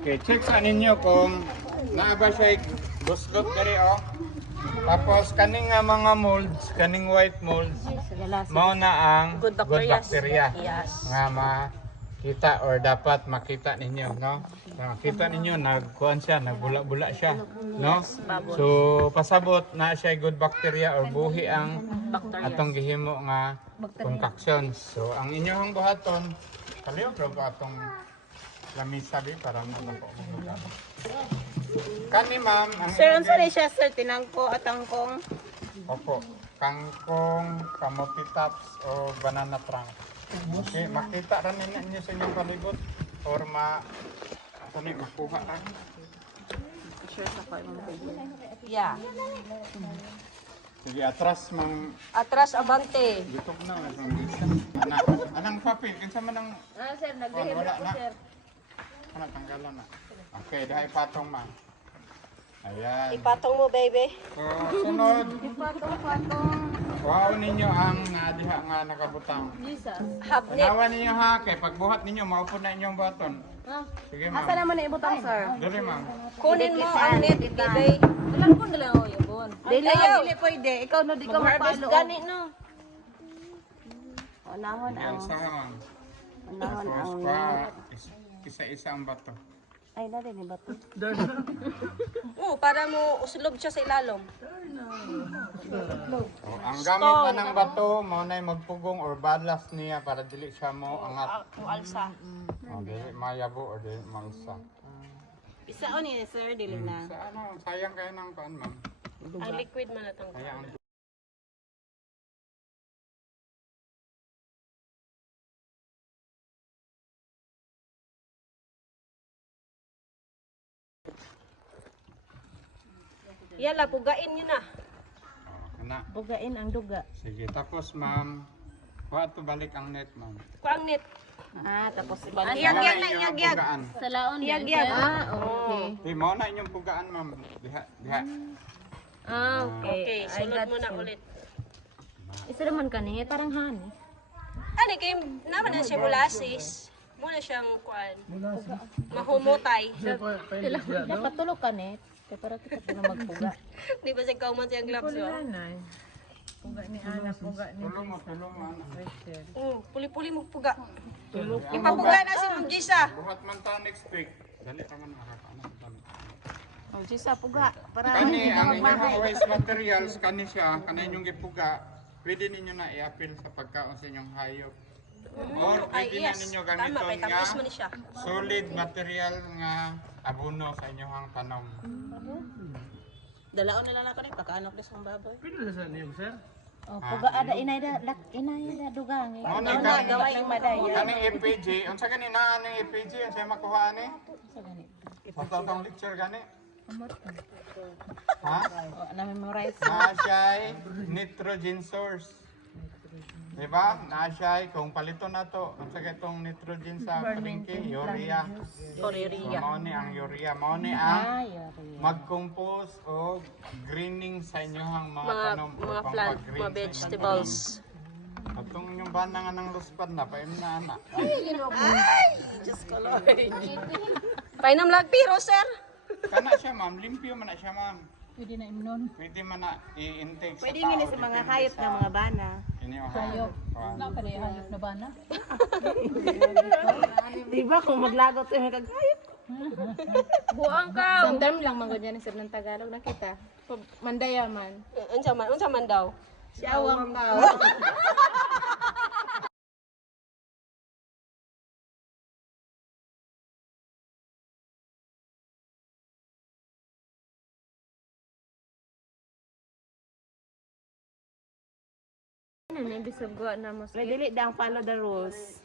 Okay, check sa ninyo kung naaba siya guslot diri oh. Tapos kaning nga mga molds, kaning white molds, mao na ang good bacteria Yes. nga makita or dapat makita ninyo, no? Makita ninyo nagkuan siya, nagbula-bula siya, no? So pasabot na siya good bacteria or buhi ang atong gihimo nga concoctions. So ang inyong buhaton, kaliyo pro atong lamisa di para mo kani ma'am ang Sir, unsa ni siya sir? Tinangko at tangkong? opo kangkong, kamote tops o banana trunk. Okay, makita ra ninyo sa inyong palibot or kani makuha ra. Sure sa ko imong Yeah. Sige atras mang Atras abante. YouTube na ang bisa. Anang papel kinsa man ang Sir, naghihirap ko sir. Ano tanggalan na. Okay, dahil patong ma'am. Ayan. Ipatong mo, baby. So, sunod. Ipatong. Wow ninyo ang nadiha nga nakabutang. Jesus. Hapnit. Tanawan ninyo ha, kay pagbuhat ninyo, maupo na inyong baton. Sige ma'am. Asa naman na ibutang, sir? Dali ma'am. Kunin mo ang net, ibigay. Ilan ko nila o yun? Dili pwede. Ikaw no, di ka mapalo. Gani no. Unahon Yan ang... sa ma'am. Unahon Tapos ang... isa-isa ang bato. Ay, dali ni bato. Para mo usulob siya sa ilalom. So, ang gamit na ng bato, mao na magpugong or balas niya para dili siya mo angat. Alsa. O, dili mayabo or dili malsa. Isa o ni sir, dili na. Sa ano, sayang kayo ng paan ma'am. Ang liquid man natang. Kaya ang Yala, pugain nyo na. kana. Pugain ang duga. Sige, tapos ma'am, kuha to balik ang net ma'am. Kuang net. Tapos ibalik. Iyag-yag na, iyag-yag. Sa laon iyag-yag. Okay. Di mo na inyong pugaan ma'am. Diha, diha. Okay. Sulod mo na ulit. Isa naman kani, parang hani. Ano, kay naman na siya molasses. Muna siyang kuan. Mahumutay. Dapat tulog kani. Kaya para kita na magpuga. Di ba siya kauman siyang gloves o? Puga ni anak, puga ni Tulong mo ana. Puli-puli mo puga. Ipapuga na si Ma'am Jisa. Buhat man ta next week. Dali ra man makakaano. Ma'am Jisa, puga. Para Kani ang inyong waste materials kani siya, kani inyong gipuga. Pwede ninyo na i-appeal sa pagkaon sa inyong hayop. Or pwede na ninyo gamiton Tama, kay nga tapos mo ni siya. solid material nga abono sa inyong tanom. Dalaon nila lang ko rin, pagkaanok ni sa baboy. puga ada inay da dugang. Mao ni Gaway ng madaya. kaning EPG, unsa gani na aning EPG unsa makuha ani? Sa tong lecture gani? Ha? Na-memorize. Na siya nitrogen source. Diba? Na siya kung palito na to, unsa kay tong nitrogen sa palengke, urea. Toreria. Mao ni ang urea, mao ni ang mag-compose o greening sa inyong mga tanom o Mga plant, pampag-green mga sa inyong vegetables. tanom. Atong yung bana nga ng luspad na, paim na anak. Diyos ko, Lord. Painom lang piro, sir. Kana siya ma'am, limpyo man na siya ma'am. Pwede na imnon. Pwede man na i-intake Pwede sa tao. nga sa mga hayop ng mga bana. Hayop. Kada hayop na ba na? Diba kung maglagot tayo magkagayop? Buang ka. Sandam lang mga ganyan sir ng Tagalog na kita. Mandaya man. Unsa man daw? Siyawang ka. Ano na bisag gwa na mo. May dili dang follow the rules.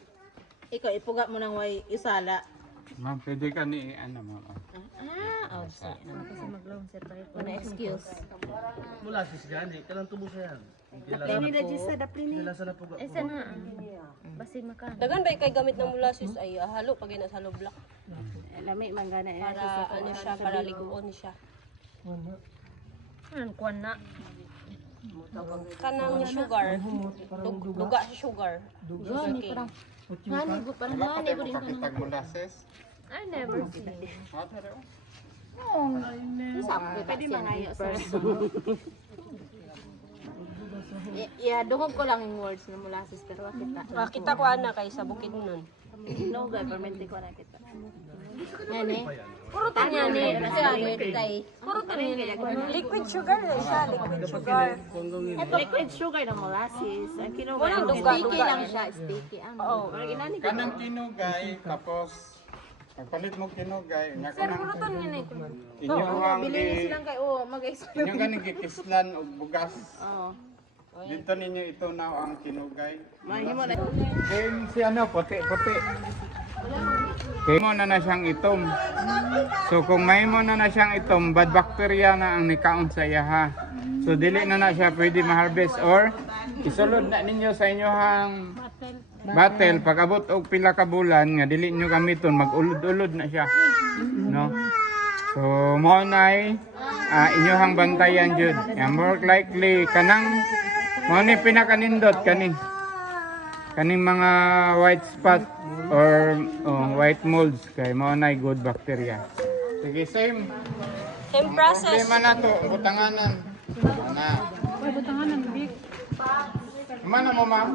Ikaw ipuga mo nang way isala. Ma'am, pwede ka ni ano ma'am. Kasi maglawang sir tayo. Ano excuse? Mula sis gani, kanang tubo sa yan. Daplin nila Jisa, daplin ni. Dila sa napuga. Eh sana. Basi makan. Dagan ba kay gamit ng molasses ay halo pag ina sa low block Lami man gana para ano siya para liguon siya. Ano kuan na? Kanang sugar, duga sa sugar. Gani parang. Gani go parang Wala pa gani tayo ko din ko. makakitag molasses. I never seen. Pwede mangayo sa Yeah, duhog ko lang yung words na molasses pero kita. Kita ko ana kay sa bukid nun. no guy, permente ko na kita. Yan eh. Puro to niya ni. Puro to niya. Liquid sugar na siya, liquid sugar. Liquid sugar na molasses. Ang kinuha Walang ko, duga, sticky duga. lang siya, sticky. Oo. Pero inani ko. Kanang kinugay, tapos magpalit mo kinugay. Nga kanang Puro to niya ni. inyong Bilhin silang kay mag-expect. inyong ganing gikislan o bugas. Oo. Dito ninyo ito na ang kinugay. Mahimo na. Then si ano, puti-puti. Kaya mo na siyang itom. So kung may mo na siyang itom, bad bacteria na ang nikaon sa iya ha. So dili na siya pwede ma-harvest or isulod na ninyo sa inyohang battle. Pag abot og pila ka bulan nga dili nyo gamiton, mag-ulod-ulod na siya. No? So mo nay inyohang bantayan jud. More likely kanang mo ni pinakanindot kaning mga white spot or white molds kay mo na good bacteria. Sige, same process. problema na to, butanganan. Ana. Butanganan big. Mana mo ma'am?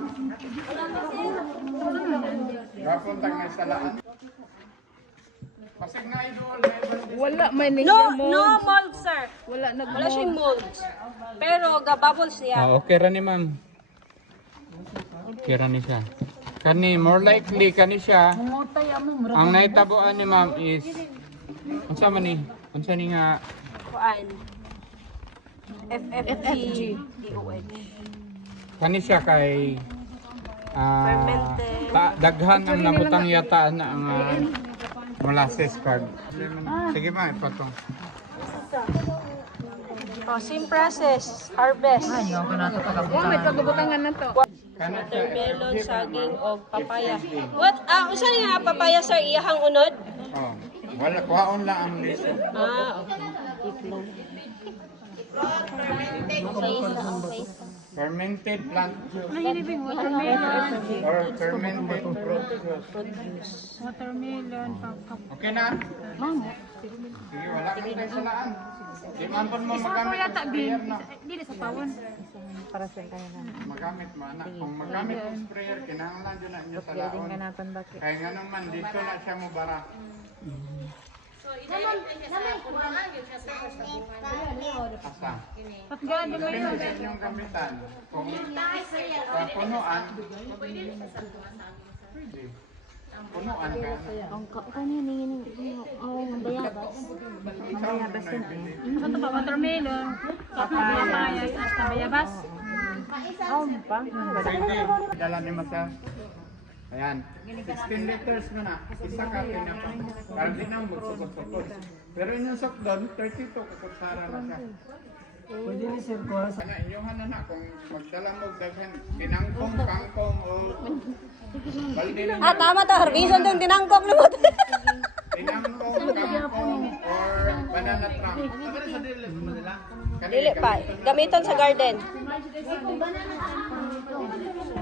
Gapuntang na salaan. Pasig na idol, Wala man ni No, no mold, sir. Wala Wala siyang mold. Pero ga-bubbles siya. okay ra ni ma'am. Okay ra ni siya. Kani more likely kani siya. Ang naitabuan ni ma'am is unsa man ni? Unsa ni nga Kuan. FFG. DOH. kani siya kay Fermented. daghan ang nabutang yata na ang molasses card. Sige ma, ipatong. Same process. Harvest. may pagbutangan na to. Kana Watermelon, saging, o papaya. What? Unsa ni nga papaya, sir? Iyahang unod? Oh, wala kuhaon lang ang liso. Okay. Fermented plant juice or fermented fruit juice. Watermelon, Okay na? Sige, wala ka tayo sa laan. Di man po mo magamit ang sprayer na. Dili sa pawon. Magamit mo anak. Kung magamit ang sprayer, kinahanglan dyan na inyo sa laon. Kaya nga naman, dito na siya mo bara. Asa? Depende sa inyong gamitan. Kung punuan, pwede. Punuan ka. Bayabas yun. Ano ba watermelon? Papaya, hasta bayabas. Pwede. Dala ni Masa. Ayan. 16 liters mo na. Isa ka pinapa. Para di na magsukot-sukot. Pero inyong sokdon, 32 kukutsara na siya. Pwede ni Sir Kuha. Inyong na kung magdala mo daghan, tinangkong, kangkong, o balde na. Tama to. Harvison din tinangkok na mo. Tinangkong, kangkong, or banana trunk. Dili pa. Gamiton sa garden.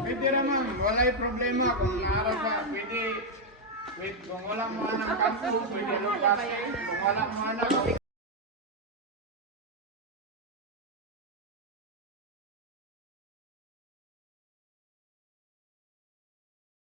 Pwede naman, walay problema kung araw ka, pwede, kung wala mo anang kangkong, pwede lupas, kung wala mo anang